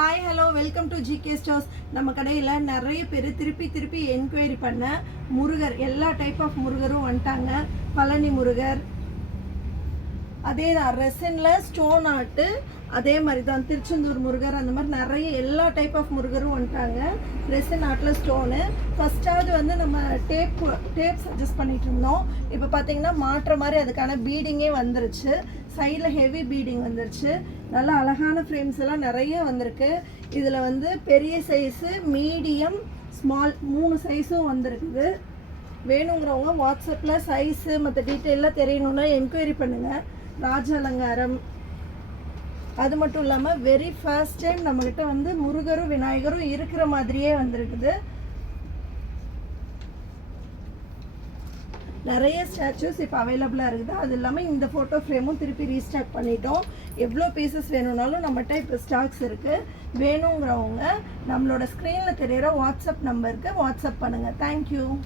Hi hello welcome to GK stores. நம்ம கடையில் நிறைய பேர் திருப்பி என்கொயரி பண்ண முருகர், எல்லா டைப் ஆஃப் முருகரும் வந்துட்டாங்க. பழனி முருகர், அதே தான் ரெசனில் ஸ்டோன் ஆர்ட்டு, அதே மாதிரி தான் திருச்செந்தூர் முருகர், அந்த மாதிரி நிறைய எல்லா டைப் ஆஃப் முருகரும் வந்துட்டாங்க. Resin ஆர்ட்டில் stone. ஃபஸ்ட்டாவது வந்து நம்ம டேப் சஜஸ்ட் பண்ணிகிட்டு இருந்தோம். இப்போ பார்த்தீங்கன்னா மாற்ற மாதிரி அதுக்கான பீடிங்கே வந்துருச்சு. சைடில் ஹெவி பீடிங் வந்துருச்சு. நல்லா அழகான ஃப்ரேம்ஸ் எல்லாம் நிறைய வந்திருக்கு. இதில் வந்து பெரிய சைஸு, மீடியம், ஸ்மால் 3 சைஸும் வந்திருக்குது. வேணுங்கிறவங்க வாட்ஸ்அப்பில் சைஸு மற்ற டீட்டெயிலாக தெரியணுன்னா என்கொயரி பண்ணுங்கள். ராஜ அலங்காரம், அது மட்டும் இல்லாமல் வெரி ஃபர்ஸ்ட் டைம் நம்மகிட்ட வந்து முருகரும் விநாயகரும் இருக்கிற மாதிரியே வந்திருக்குது. நிறைய ஸ்டாச்சூஸ் இப்போ அவைலபிளாக இருக்குது. அது இல்லாமல் இந்த ஃபோட்டோ ஃப்ரேமும் திருப்பி ரீஸ்டாக் பண்ணிட்டோம். எவ்வளோ பீசஸ் வேணும்னாலும் நம்மகிட்ட இப்போ ஸ்டாக்ஸ் இருக்குது. வேணுங்கிறவங்க நம்மளோட ஸ்க்ரீனில் தெரிகிற வாட்ஸ்அப் நம்பருக்கு வாட்ஸ்அப் பண்ணுங்கள். தேங்க்யூ.